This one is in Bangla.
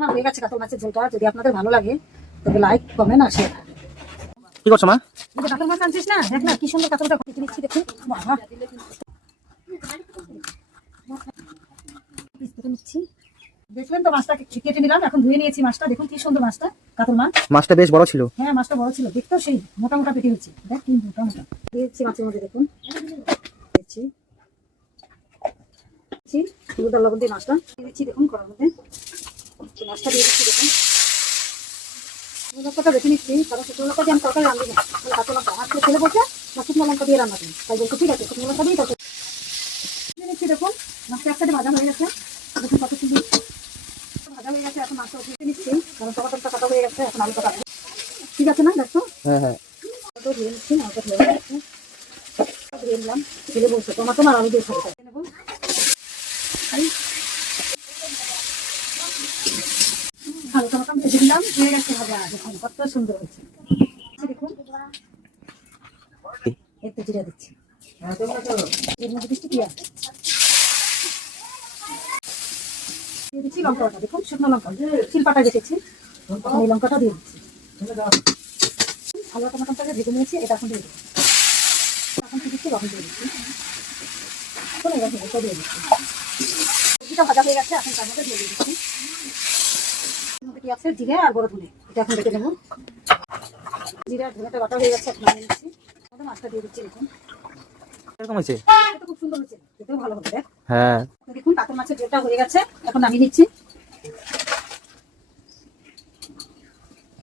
আমার হয়ে গেছে কাতল মাছের ঝোলটা। যদি আপনাদের ভালো লাগে তবে লাইক কমেন্ট আর শেয়ার। কি করছো মা? এই যে কাতল মাছ আনছিস না, দেখ না কি সুন্দর কাতলটা কেটে নিচ্ছি। দেখুন বাবা, নিচ্ছি। দেখলেন তো মাছটা কেটে নিলাম, এখন ধুয়ে নিয়েছি মাছটা। দেখুন কি সুন্দর মাছটা, কাতল মাছ। মাছটা বেশ বড় ছিল। হ্যাঁ মাছটা বড় ছিল, দেখতেও সেই মোটা মোটা পেটে হচ্ছে। দেখ কি মোটা মোটা দিয়েছি মাছের মধ্যে। দেখুন দিচ্ছি হলুদ আর লবণ দিয়ে মাছটা দিয়ে দিচ্ছি। দেখুন কড়ার মধ্যে মাছটা দিয়ে দিচ্ছি। দেখুন লঙ্কাটা বেছে নিচ্ছি, কারণ শুকনো লঙ্কা দিয়ে আমি তরকারি রান্না না, কাঁচা লঙ্কা আর ছেলে বলছে না শুকনো লঙ্কা দিয়ে রান্না করি, তাই বলছি ঠিক আছে শুকনো লঙ্কা দিয়ে তরকারি দিয়ে নিচ্ছি। দেখুন মাছটা একসাথে ভাজা হয়ে গেছে। দেখুন কত সুন্দর ভাজা হয়ে গেছে। এখন মাছটা উঠিয়ে নিচ্ছি, কারণ টমাটোটা কাটা হয়ে গেছে। এখন আলুটা কাটবো, ঠিক আছে না? দেখো হ্যাঁ হ্যাঁ, ধুয়ে নিচ্ছি, আলুটা ধুয়ে নিচ্ছি, ধুয়ে নিলাম। ছেলে বলছে টমাটো আর আলু দিয়ে খাবে, নেবো। হালকা মতো ভেজে দিলাম, হয়ে গেছে ভাজা। দেখুন কত সুন্দর হয়েছে। দেখুন একটু জিরা দিচ্ছি, এর মধ্যে দিচ্ছি পেঁয়াজ দিয়ে দিচ্ছি। লঙ্কা বাটা, দেখুন শুকনো লঙ্কা শিলপাটা রেখেছি, এই লঙ্কাটা দিয়ে দিচ্ছি। আলু টমাটোটাকে ভেজে নিয়েছি, এটা এখন দিয়ে দিচ্ছি। এখন কি দিচ্ছি, লবণ দিয়ে দিচ্ছি। এখন এবার ভেজে দিয়ে দিচ্ছি। সবজিটা ভাজা হয়ে গেছে, এখন তার মধ্যে দিয়ে দিচ্ছি। কি আছে, জিরে আর বড় ধনে, এটা এখন রেখে দেবো। জিরে আর ধনেটা বাটা হয়ে গেছে, এখন আমি নিচ্ছি। মাছটা দিয়ে দিচ্ছি। দেখুন এরকম হয়েছে, এটা খুব সুন্দর হয়েছে, খেতেও ভালো হবে। দেখ হ্যাঁ দেখুন কাতল মাছের ঝোলটা হয়ে গেছে, এখন নামিয়ে নিচ্ছি।